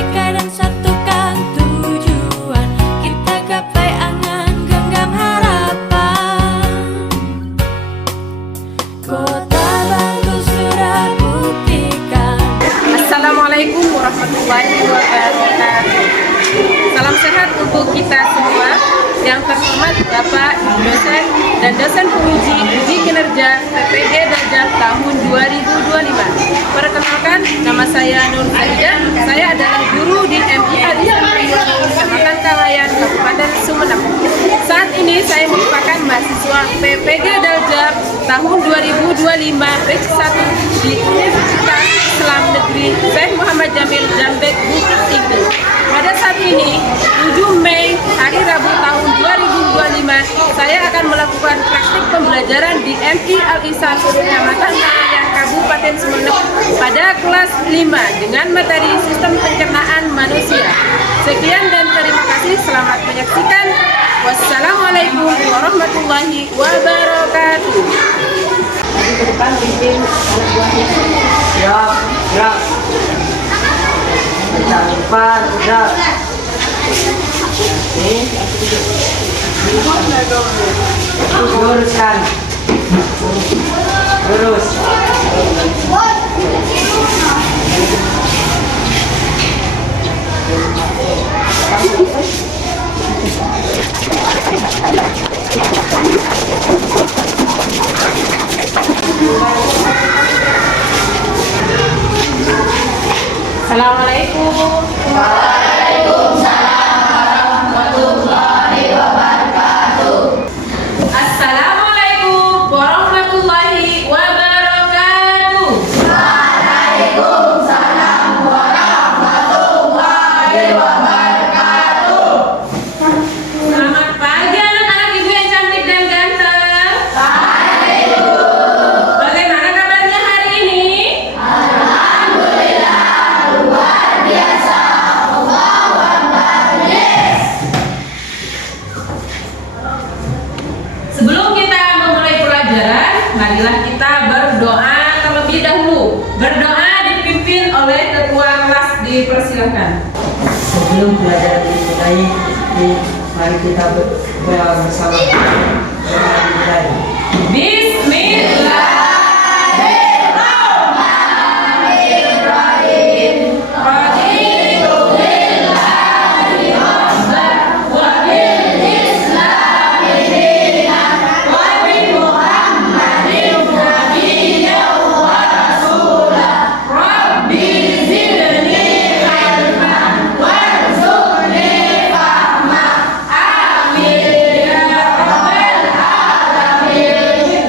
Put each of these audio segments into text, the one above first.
merdeka dan satukan tujuan, kita gapai angan genggam harapan. Kota Bangku sudah buktikan. Assalamualaikum warahmatullahi wabarakatuh. Salam sehat untuk kita semua. Yang terhormat Bapak dosen dan dosen penguji uji kinerja PPG Daljab tahun 2025. Perkenalkan, nama saya Nur Aidah. Saya adalah guru di MIA di Kecamatan Kawayan, Kabupaten Sumeneb. Saat ini saya merupakan mahasiswa PPG Daljab tahun 2025 batch 1 di Universitas Islam Negeri Syekh Muhammad Jamil Jambek Bukit Tinggi. Pada saat ini, 7 Mei, hari Rabu tahun 2025, saya akan melakukan praktik pembelajaran di MI Al-Ihsan Kecamatan Kawayan, Kabupaten Sumeneb pada kelas 5 dengan materi sistem pencernaan manusia. Sekian dan terima kasih, selamat menyaksikan. Wassalamualaikum warahmatullahi wabarakatuh. Di depan pimpin anak buahnya. Siap, gerak. Jangan lupa, gerak. Ini luruskan. Lurus. Assalamualaikum. Waalaikumsalam warahmatullahi wabarakatuh. Assalamualaikum warahmatullahi wabarakatuh. Waalaikumsalam warahmatullahi wabarakatuh. Selamat pagi anak-anak ibu yang cantik dan ganteng. Hai Bu. Bagaimana kabarnya hari ini? Alhamdulillah luar biasa. Allahu Akbar. Yes. Sebelum kita memulai pelajaran, marilah kita berdoa terlebih dahulu. Berdoa dipimpin oleh ketua kelas, dipersilakan. Sebelum belajar dimulai, mari kita berdoa bersama. Bismillahirrahmanirrahim. Raditu billahi rabban wa bil islami dinan wa bi Muhammadin nabiyyan wa rasulah. Rabbi zidni ilman warzuqni fahma. Amin ya rabbal alamin.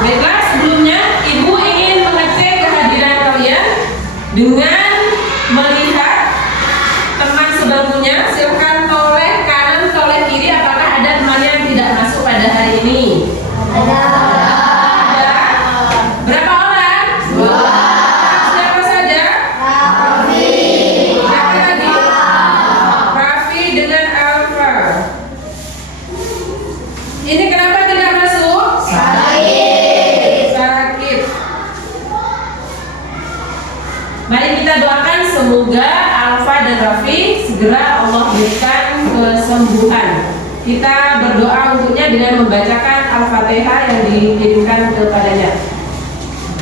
Baiklah, sebelumnya Ibu ingin mengecek kehadiran kalian dengan melihat teman sebangkunya. Silakan toleh kanan, toleh kiri. Apakah ada teman yang tidak masuk pada hari ini? Ada. Berapa orang? 2. Siapa saja? Siapa lagi? Raffi dengan Alfa. Ini kenapa tidak masuk? Sakit. Mari kita doakan semoga Alfa dan Raffi segera Allah berikan kesembuhan. Kita berdoa untuknya dengan membacakan Al-Fatihah yang dikirimkan kepadanya.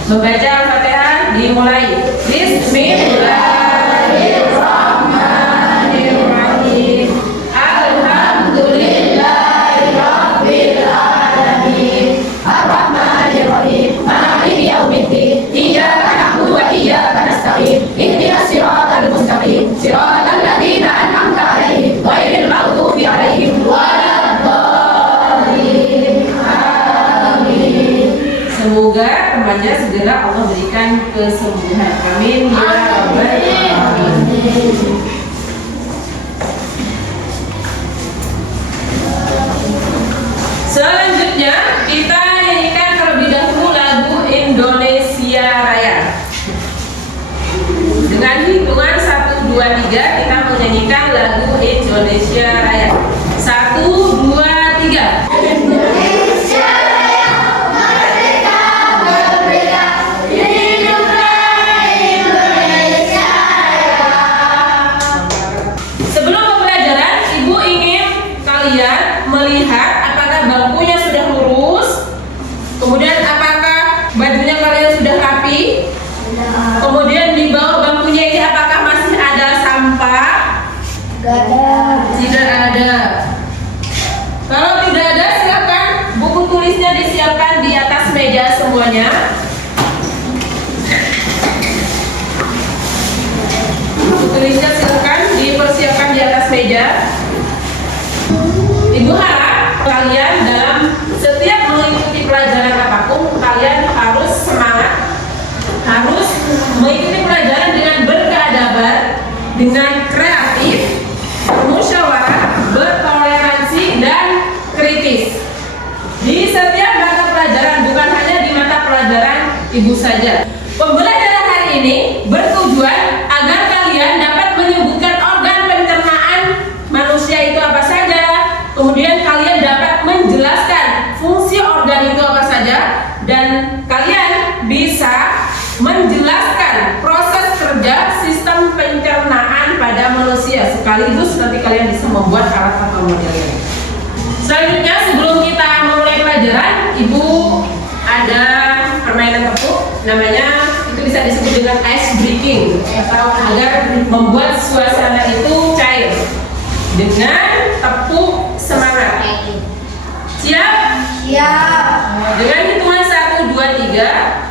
Membaca Al-Fatihah dimulai. Bismillahirrahmanirrahim. Alhamdulillahirabbil alamin. Arrahmanirrahim. Maliki yaumiddin. Iyyaka na'budu wa iyyaka nasta'in. Ihdinas siratal mustaqim. Siratal ladzina an'amta 'alaihim ghairil maghdubi 'alaihim waladdallin. Amin. Semoga temannya segera Allah berikan kesembuhan. Amin ya rabbal alamin. Selanjutnya kita nyanyikan terlebih dahulu lagu Indonesia Raya dengan hitungan 1, Indonesia Raya. 1, 2, 3. Indonesia Raya, merdeka, merdeka, hiduplah Indonesia Raya. Sebelum pembelajaran, Ibu ingin kalian melihat apakah bangkunya sudah lurus, kemudian apakah bajunya kalian sudah rapi, kemudian di bawah bangkunya ini apakah masih ada sampah? Tidak ada. Kalau tidak ada, silakan buku tulisnya disiapkan di atas meja semuanya. Buku tulisnya silakan dipersiapkan di atas meja. Ibu harap kalian dalam setiap mengikuti pelajaran apapun, kalian harus semangat, harus mengikuti pelajaran dengan berkeadaban, dengan kreatif, bermusyawarah, bertoleransi, dan kritis. Di setiap mata pelajaran, bukan hanya di mata pelajaran Ibu saja. Pembelajaran hari ini bertujuan agar kalian dapat menyebutkan organ pencernaan manusia itu apa saja, kemudian kalian dapat menjelaskan fungsi organ itu apa saja, dan kalian bisa menjelaskan proses kerja sistem pencernaan pada manusia, sekaligus nanti kalian bisa membuat alat atau modelnya. Selanjutnya, sebelum kita memulai pelajaran, Ibu ada permainan tepuk, namanya itu bisa disebut dengan ice breaking, atau agar membuat suasana itu cair dengan tepuk semangat. Siap? Siap. Dengan hitungan 1, 2, 3,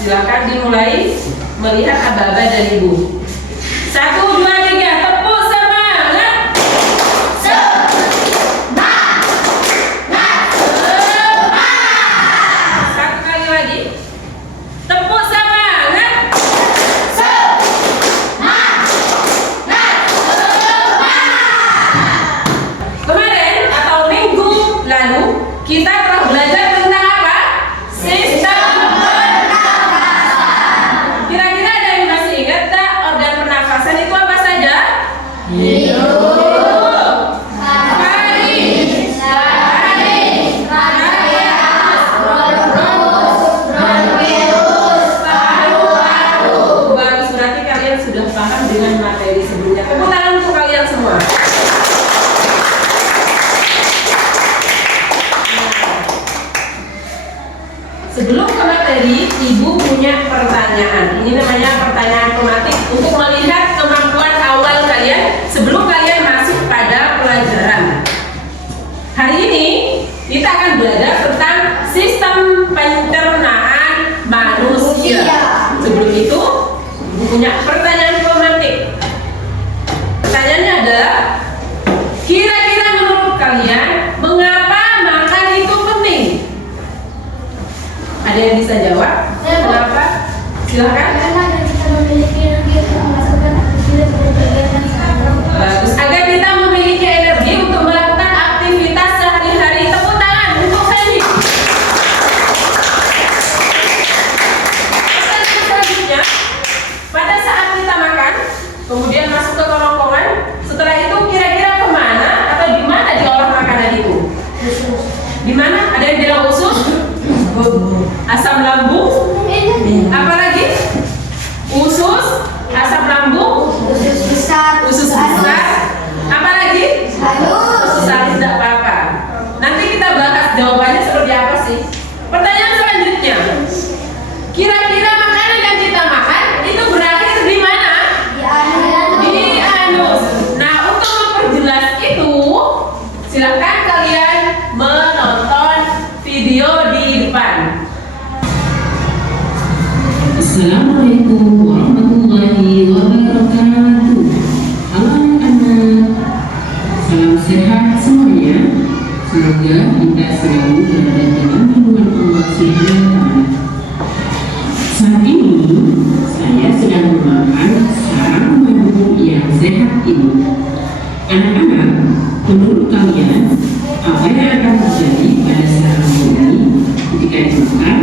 silakan dimulai melihat aba-aba dari Ibu. 1, 2, 3, tepuk semangat. Satu kali lagi. Tepuk semangat. Kemarin atau minggu lalu kita telah belajar tentang apa? Sistem pernafasan. Kira-kira ada yang masih ingat tak organ pernafasan itu apa saja? Hidung, Faring, taring, pankreas, bronkus, bronkiolus, paru-paru. Bagus, berarti kalian sudah paham dengan materi sebelumnya. Tepuk tangan untuk kalian semua. Sebelum ke materi, Ibu punya pertanyaan. Ini namanya pertanyaan tematik untuk melihat kemampuan awal kalian sebelum kalian masuk pada pelajaran. Hari ini kita akan belajar tentang sistem pencernaan manusia. Sebelum itu, Ibu punya pertanyaan tematik. Pertanyaannya adalah, kira-kira menurut kalian mengapa makan itu penting? Ada yang bisa jawab? Kenapa? Silakan. Karena kita memiliki energi untuk melakukan aktivitas berkegiatan sehari-hari. Bagus. Agar kita memiliki energi untuk melakukan aktivitas sehari-hari. Tepuk tangan untuk Sandy. Pertanyaan selanjutnya, pada saat kita makan, kemudian masuk ke kerongkongan, setelah itu kira-kira kemana atau di mana diolah makanan itu? Di mana? Ada yang bilang usus? Asam lambung? Apalagi? Usus, asam lambung, Usus besar, usus besar. Apalagi? halus. Usus halus, tidak apa-apa. Nanti kita bahas jawabannya seperti apa sih. Pertanyaan selanjutnya, kira-kira makanan yang kita makan itu berakhir di mana? Di anus. Nah, untuk memperjelas itu, silakan kalian menonton video di depan. Assalamualaikum warahmatullahi wabarakatuh. Halo anak-anak, salam sehat semuanya. Semoga kita selalu berada dalam lindungan Allah Subhanahu wa Ta'ala. Saat ini saya sedang memakan sarang madu yang sehat ini. Anak-anak, menurut kalian apa yang akan terjadi pada sarang madu ini ketika dimakan?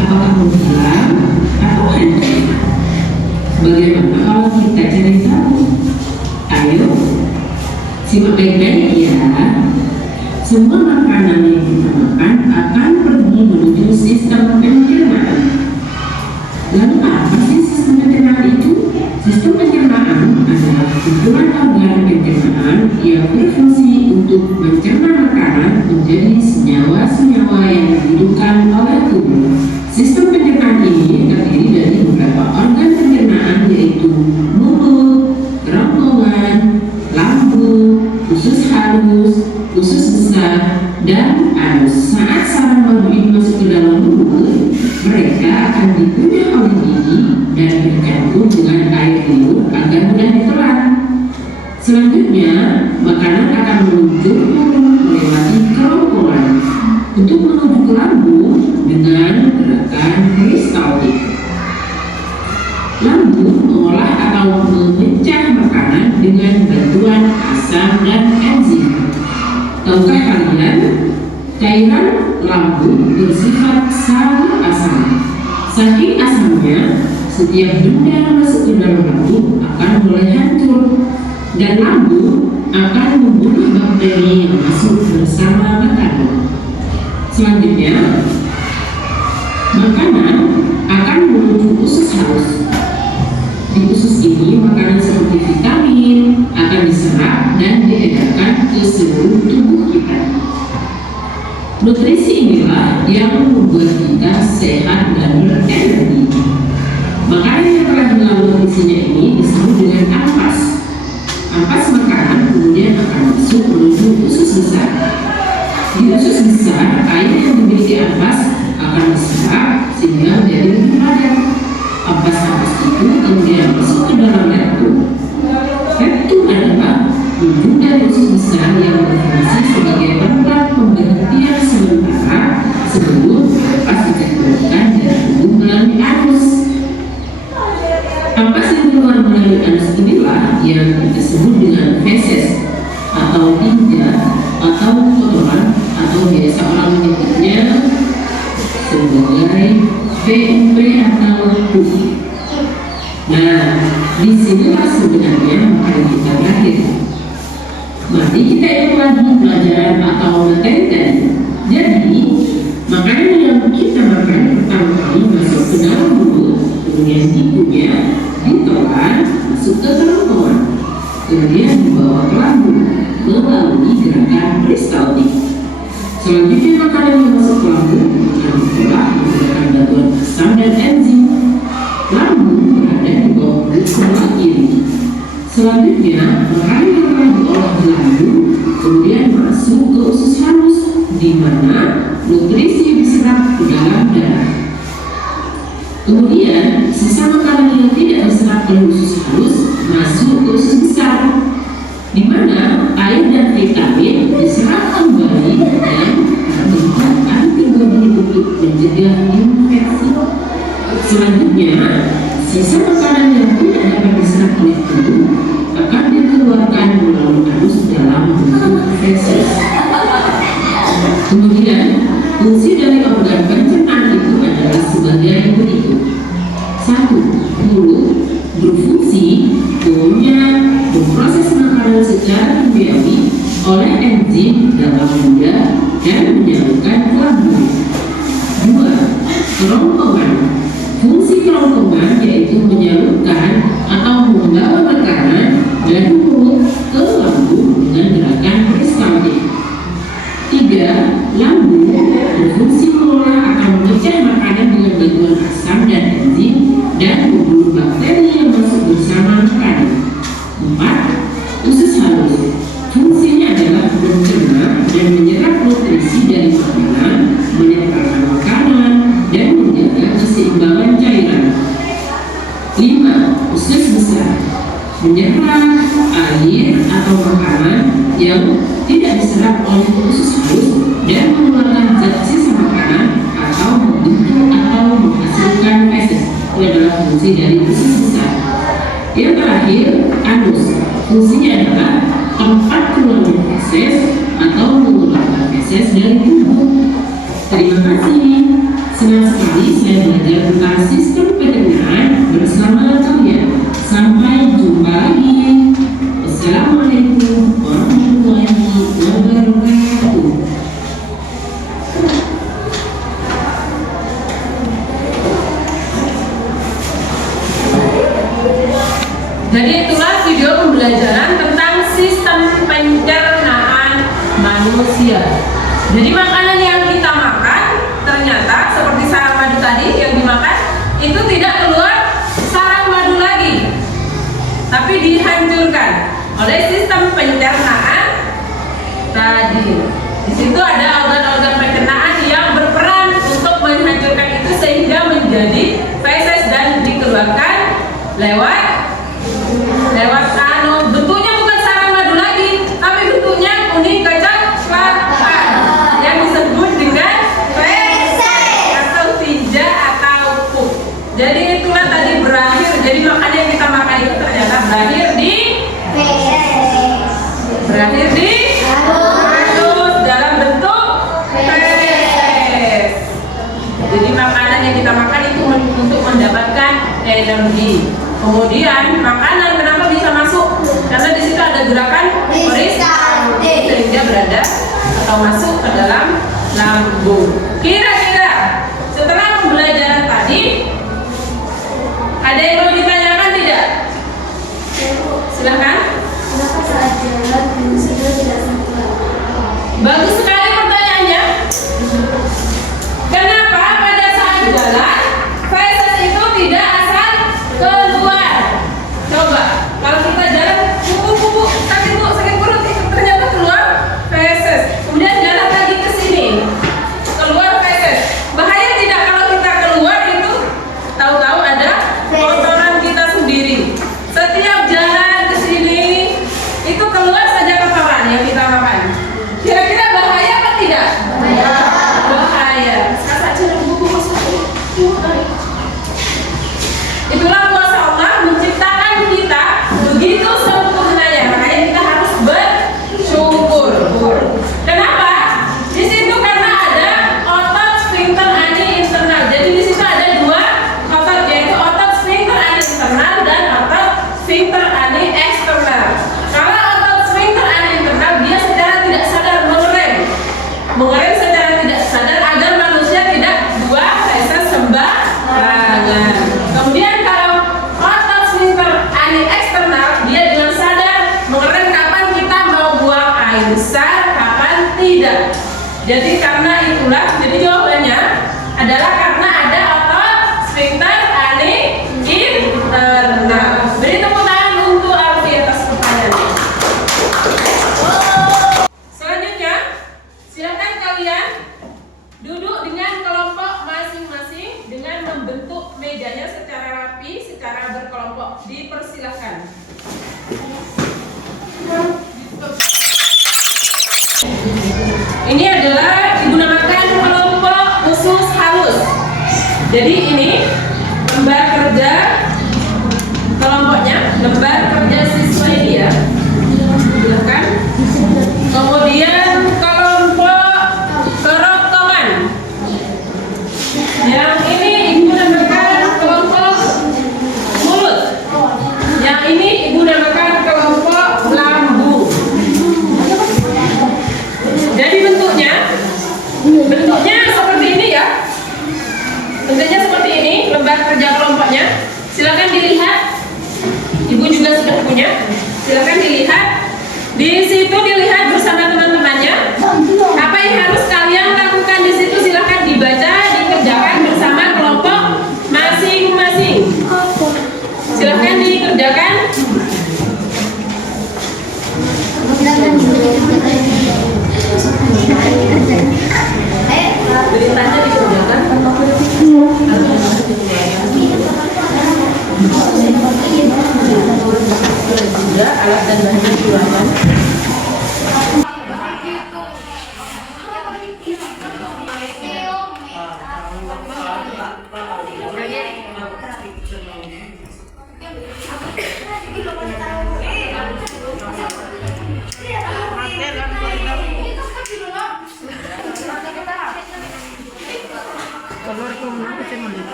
Apakah menghilang atau hancur? Bagaimana kalau kita cari tahu? Ayo Simak baik-baik ya. Semua makanan yang kita makan akan pergi menuju sistem pencernaan. Lalu apa sih sistem pencernaan itu? Sistem pencernaan adalah kumpulan organ pencernaan yang berfungsi untuk mencerna makanan menjadi senyawa-senyawa yang dibutuhkan oleh tubuh. Sistem pencernaan ini terdiri dari beberapa organ pencernaan yaitu mulut, kerongkongan, lambung, usus halus, usus besar, dan anus. Saat sarang baru ini masuk ke dalam mulut, mereka akan dikunyah oleh gigi dan bercampur dengan air liur agar mudah ditelan. Selanjutnya, makanan akan menuju melewati kerongkongan untuk menuju ke lambung dengan gerakan peristaltik. Lambung mengolah atau memecah makanan dengan bantuan asam dan enzim. Tahukah kalian, cairan lambung bersifat sangat asam. Saking asamnya, setiap benda yang masuk ke dalam lambung akan mulai hancur, dan lambung akan membunuh bakteri yang masuk bersama makanan. Selanjutnya, makanan akan menuju usus halus. Di usus ini, makanan seperti vitamin akan diserap dan diedarkan ke seluruh tubuh kita. Nutrisi inilah yang membuat kita sehat dan berenergi. Makanan yang telah dilalui nutrisinya ini disebut dengan ampas. Ampas makanan kemudian akan masuk menuju usus besar. Di usus besar, air yang dimiliki ampas akan diserap sehingga menjadi lebih padat. Ampas-ampas itu kemudian masuk ke dalam rektum. Rektum adalah ujung dari usus besar yang berfungsi sebagai tempat pemberhentian sementara sebelum ampas dikeluarkan dari tubuh melalui anus. Ampas yang keluar melalui anus inilah yang disebut dengan feses atau tinja atau kotoran, atau biasa orang menyebutnya sebagai PUP atau PUP. Nah, disinilah sebenarnya makanan kita lahir. Mari kita ikut lagi pelajaran atau materi tadi. Jadi, makanan yang kita makan pertama kali masuk ke dalam mulut, kemudian dikunyah, ditelan, masuk ke kerongkongan, kemudian dibawa ke lambung melalui gerakan peristaltik. Selanjutnya, makanan yang masuk ke lambung akan diolah menggunakan bantuan asam dan enzim. Lambung berada di bawah mulut sebelah kiri. Selanjutnya, makanan yang telah diolah di lambung kemudian masuk ke usus halus, di mana nutrisi diserap ke dalam darah. Kemudian, sisa makanan yang tidak diserap oleh usus halus masuk ke usus besar, di mana air dan vitamin diserap kembali dan membentuk antibodi untuk mencegah infeksi. Selanjutnya, sisa makanan yang tidak dapat diserap oleh tubuh akan dikeluarkan melalui anus dalam bentuk feses. Kemudian, fungsi dari organ pencernaan itu adalah sebagai berikut. 1. Mulut berfungsi mengunyah, memproses makanan secara kimiawi oleh enzim dalam lidah dan menyalurkan ke lambung. 2. Kerongkongan. Fungsi kerongkongan yaitu menyalurkan atau membawa makanan dari mulut ke lambung dengan gerakan peristaltik. 3. Lambung berfungsi mengolah atau memecah makanan dengan bantuan asam dan enzim dan membunuh bakteri yang masuk bersama makanan. 4. Usus halus. Fungsinya adalah mencerna dan menyerap nutrisi dari makanan, menempelkan makanan, dan menjaga keseimbangan cairan. 5. Usus besar. Menyerap air atau makanan yang tidak diserap oleh usus halus dan mengeluarkan zat sisa makanan atau membentuk atau menghasilkan feses. Itu adalah fungsi dari usus besar. Yang terakhir, anus. Fungsinya adalah tempat keluarnya feses atau mengeluarkan feses dari tubuh. Terima kasih. Senang sekali saya belajar tentang sistem pencernaan bersama kalian. Sampai jumpa lagi. Wassalamualaikum warahmatullahi wabarakatuh. video pembelajaran tentang sistem pencernaan manusia. Jadi makanan yang kita makan ternyata seperti sarang madu tadi yang dimakan itu tidak keluar sarang madu lagi, tapi dihancurkan oleh sistem pencernaan tadi. Di situ ada organ-organ pencernaan yang berperan untuk menghancurkan itu sehingga menjadi feses dan dikeluarkan lewat bentuknya bukan sarang madu lagi, tapi bentuknya kuning kecoklatan yang disebut dengan feses atau tinja atau pup. Jadi itulah tadi berakhir. Jadi makanan yang kita makan itu ternyata berakhir di halus dalam bentuk feses. Jadi makanan yang kita makan itu untuk mendapatkan energi. Kemudian makanan kenapa bisa masuk? Karena di situ ada gerakan peristaltik sehingga berada atau masuk ke dalam lambung. Kira-kira setelah pembelajaran tadi ada yang mau ditanyakan tidak? Silahkan. Kenapa saat jalan manusia tidak sampai? Bagus sekali pertanyaannya. Kenapa pada saat jalan feses itu tidak asal keluar? Coba kalau kita jalan bu sakit perut itu ternyata keluar feses. Kemudian jalan lagi ke sini keluar feses. Bahaya tidak kalau kita keluar itu tahu-tahu ada kotoran kita sendiri. Setiap jalan ke sini itu keluar saja kotoran yang kita makan. Kira-kira bahaya apa tidak? Bahaya. Sekarang saja buku masuk. Itulah kuasa Allah menciptakan kita begitu sempurnanya. Makanya kita harus bersyukur. Kenapa? Di situ karena ada otot sphincter ani internal. Jadi di situ ada dua otot, yaitu otot sphincter ani internal dan otot sphincter ani eksternal. Kalau otot sphincter ani internal dia secara tidak sadar mengerem secara tidak sadar agar manusia tidak buang feses sembarangan. Kemudian kalau otot sphincter ani eksternal dia dengan sadar mengerem kapan kita mau buang air besar, kapan tidak. Jadi karena itulah, jadi jawabannya adalah karena ada otot sphincter ani internal. Beri tepuk tangan untuk Alfi atas pertanyaannya. Selanjutnya, silakan kalian duduk dengan kelompok masing-masing dengan membentuk mejanya secara rapi, secara berkelompok. Dipersilahkan. Ini adalah digunakan kelompok khusus halus. Jadi ini lembar kerja kelompoknya, lembar kerja siswa ini ya. Silakan. Kemudian kelompok kerotongan. Yang ini ibu namakan kelompok mulut. Yang ini ibu namakan kelompok lambung. Jadi bentuknya seperti ini ya. Bentuknya seperti ini lembar kerja kelompoknya. Silakan dilihat. Ibu juga sudah punya. Silakan dilihat. Di situ dilihat bersama teman-temannya. Apa yang harus kalian lakukan di situ silakan dibaca, dikerjakan bersama kelompok masing-masing. Silakan dikerjakan. Beritanya dikerjakan. Sudah alat dan bahannya silakan.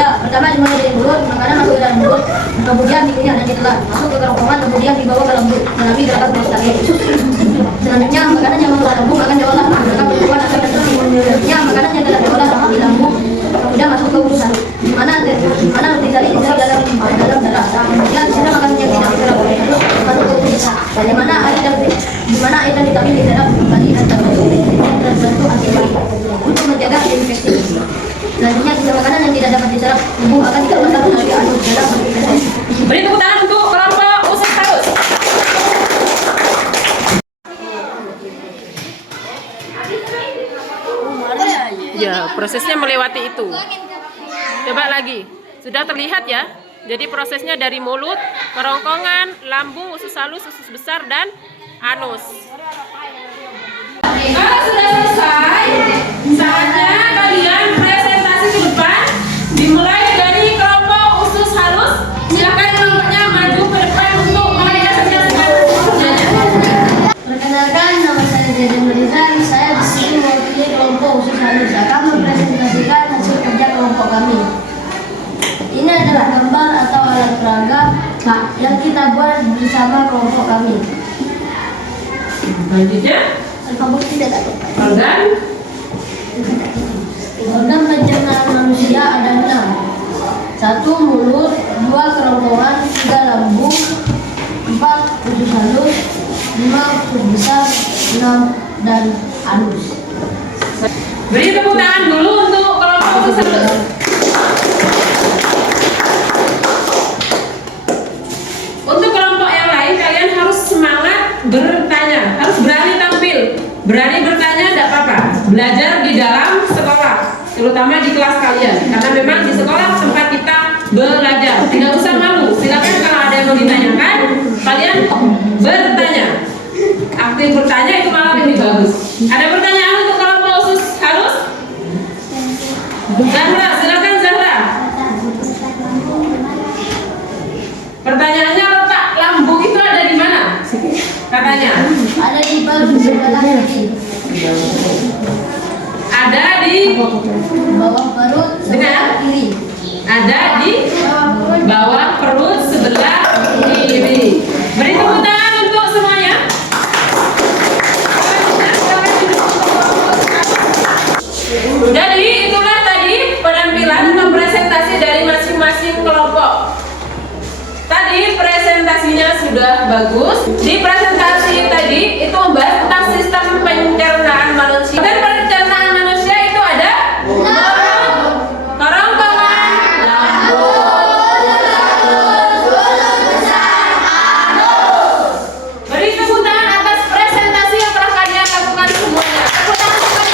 Pertama dimulai dari mulut, makanan masuk ke dalam mulut, kemudian dikunyah dan ditelan, masuk ke kerongkongan, kemudian dibawa ke lembut, melalui gerakan prostaglandin. Selanjutnya, makanan yang mengolah lambung akan diolah menggunakan bentukan atau deteksi. Selanjutnya, makanan yang telah diolah di lambung kemudian masuk ke urusan di mana intisari dalam darah. Ya, di sana makanan yang tidak terserap masuk ke urusan. Di mana air dan vitamin diserap kembali antar terbentuk antibodi untuk menjaga infeksi. Selanjutnya, sisa makanan yang tidak dapat diserap tubuh akan dikeluarkan melalui anus dalam bentuk. Beri tepuk tangan untuk kelompok usus halus. Ya, prosesnya melewati itu. Coba lagi. Sudah terlihat ya? Jadi prosesnya dari mulut, kerongkongan, lambung, usus halus, usus besar, dan anus. Kalau sudah selesai, saatnya kalian presentasi ke depan. Dimulai dari kelompok usus halus. Silakan kelompoknya maju ke depan untuk mempresentasikan kerjanya. Perkenalkan, nama saya Jaden Rizal. Saya di sini mewakili kelompok usus halus akan mempresentasikan hasil kerja kelompok kami. Ini adalah gambar atau alat peraga yang kita buat bersama kelompok kami. Selanjutnya, Alfabet tidak ada. organ. Organ pencernaan manusia ada 6. 1 mulut, 2 kerongkongan, 3 lambung, 4 usus halus, 5 usus besar, 6 dan anus. Beri tepuk tangan dulu untuk kelompok usus halus. Untuk kelompok yang lain, kalian harus semangat bertanya, harus berani tampil, berani bertanya, tidak apa-apa. Belajar di dalam sekolah, terutama di kelas kalian, karena memang di sekolah tempat kita belajar. Tidak usah malu. Silakan kalau ada yang mau ditanyakan, kalian bertanya. Aktif bertanya itu malah lebih bagus. Ada pertanyaan untuk kelompok usus halus? Zahra, silakan Zahra. Pertanyaannya, letak lambung itu ada di mana? Katanya. Ada di perut sebelah kiri, Ada di bawah perut sebelah kiri. Ada di bawah perut sebelah kiri. Beri tepuk tangan untuk semuanya. Jadi itulah tadi penampilan atau presentasi dari masing-masing kelompok. Tadi presentasinya sudah bagus. Di presentasi tadi itu membahas tentang sistem pencernaan manusia. Dan pencernaan manusia itu ada kerongkongan, beri tepuk tangan atas presentasi yang telah kalian lakukan semuanya. Tepuk tangan untuk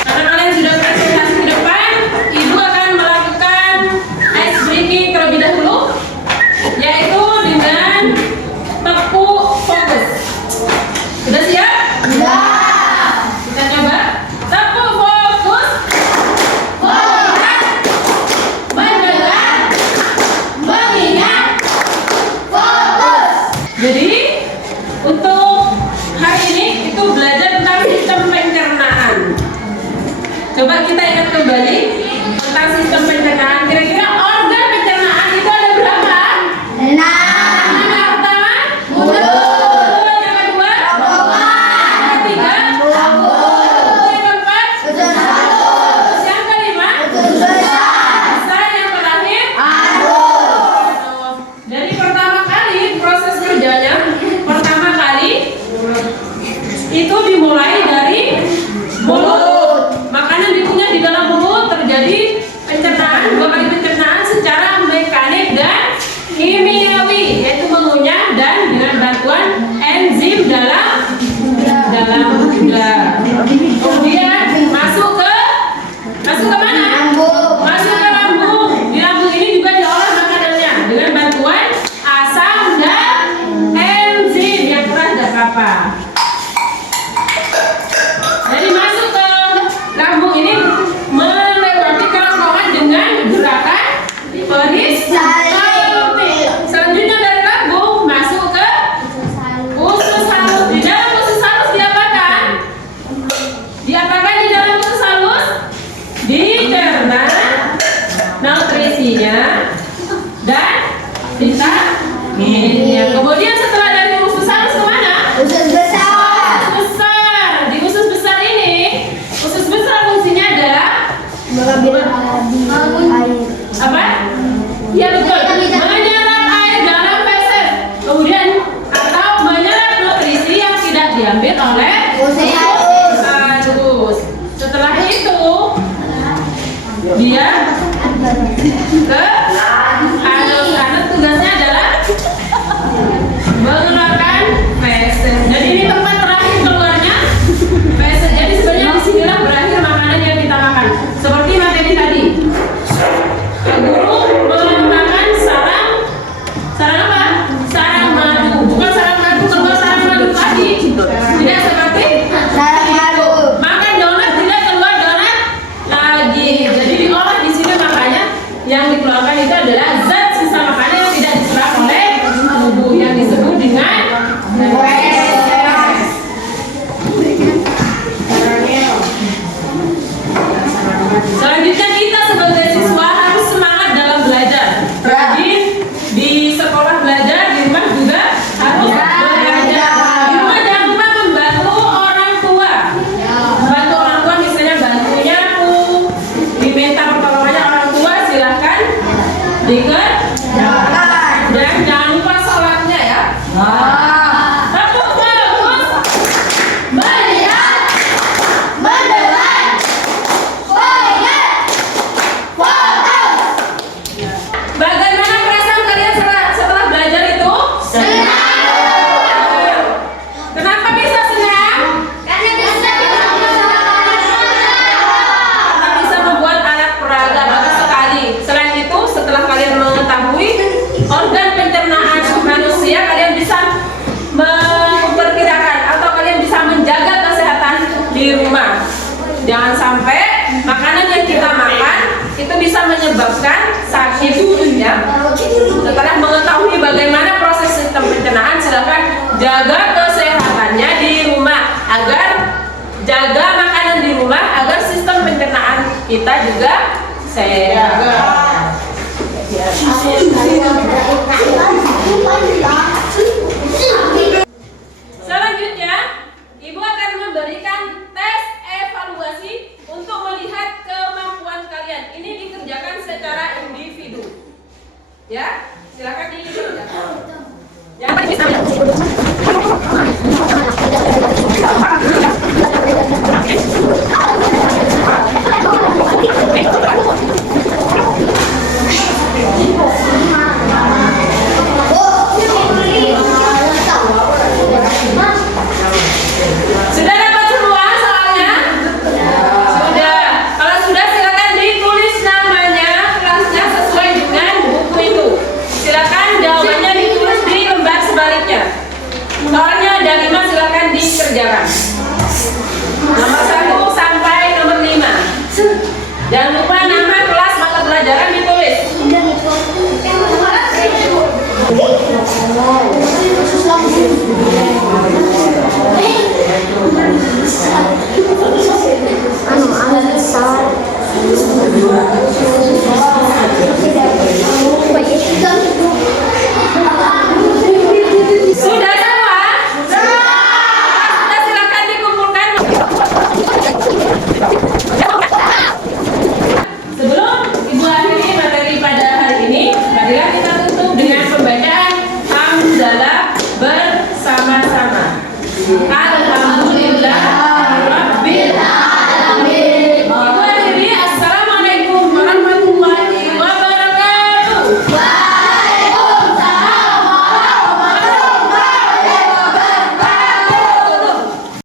karena kalian sudah presentasi ke depan, Ibu akan melakukan ice breaking terlebih dahulu, yaitu dengan tepuk fokus. Sudah siap? Ya. Kita coba. Tepuk fokus. Melihat, mendengar, mengingat, fokus. Jadi untuk hari ini itu belajar tentang sistem pencernaan. Coba kita ingat kembali tentang sistem pencernaan. Kira-kira organ pencernaan itu ada berapa? 6. Yang pertama, mulut. Yang kedua, kerongkongan. Yang ketiga, lambung. Yang keempat, usus halus. Yang kelima, usus besar. Yang terakhir, anus. Dari pertama kali proses kerjanya, pertama kali itu dimulai dari mulut. Makanan dikunyah di dalam mulut, terjadi pencernaan, 2 kali pencernaan secara mekanik dan kimiawi, yaitu mengunyah dan dengan bantuan enzim dalam gula. Kemudian masuk ke mana? Masuk ke lambung. Di lambung ini juga diolah makanannya dengan bantuan asam dan enzim yang keras dan apa. Jadi masuk ke lambung ini melewati kerongkongan dengan gerakan oleh harus. Setelah itu dia ke harus, karena tugasnya adalah mengeluarkan feses. Jadi ini tempat terakhir keluarnya feses. Jadi sebenarnya disinilah berakhir makanan yang kita makan. Seperti materi tadi, guru menggunakan sarang apa? Sarang madu. Bukan sarang madu, keluar sarang madu tadi. Tidak seperti itu. Makan donat tidak keluar donat lagi. Jadi diolah di sini, makanya yang dikeluarkan itu adalah zat sisa makanan yang tidak diserap oleh tubuh yang disebut dengan feses. Selanjutnya kita sebagai siswa harus semangat dalam belajar. Rajin di sekolah belajar, di rumah juga harus belajar. Di rumah jangan lupa membantu orang tua. Bantu orang tua, misalnya bantu nyapu, diminta pertolongannya orang tua, silahkan dikerjakan. Dan jangan lupa sholatnya ya. Tepuk bagus. Melihat, mendengar, bagaimana perasaan kalian setelah belajar itu? Senang. Kenapa bisa senang? Karena bisa membuat alat peraga, bagus sekali. Selain itu, setelah kalian mengetahui organ pencernaan manusia, kalian bisa memperkirakan atau kalian bisa menjaga kesehatan di rumah. Jangan sampai makanan yang kita makan itu bisa menyebabkan sakit ya. Setelah mengetahui bagaimana proses sistem pencernaan, silakan jaga kesehatannya di rumah, agar jaga makanan di rumah agar sistem pencernaan kita juga sehat. Selanjutnya, Ibu akan memberikan tes evaluasi untuk melihat kemampuan kalian. Ini dikerjakan secara individu. Ya, silakan dikerjakan. Yang bisa sudah dapat semua soalnya? Sudah. Kalau sudah, silakan ditulis namanya, kelasnya sesuai dengan buku itu. Silakan jawabannya ditulis di lembar sebaliknya. Soalnya ada 5, silakan dikerjakan. Nomor 1 sampai nomor 5. Jangan lupa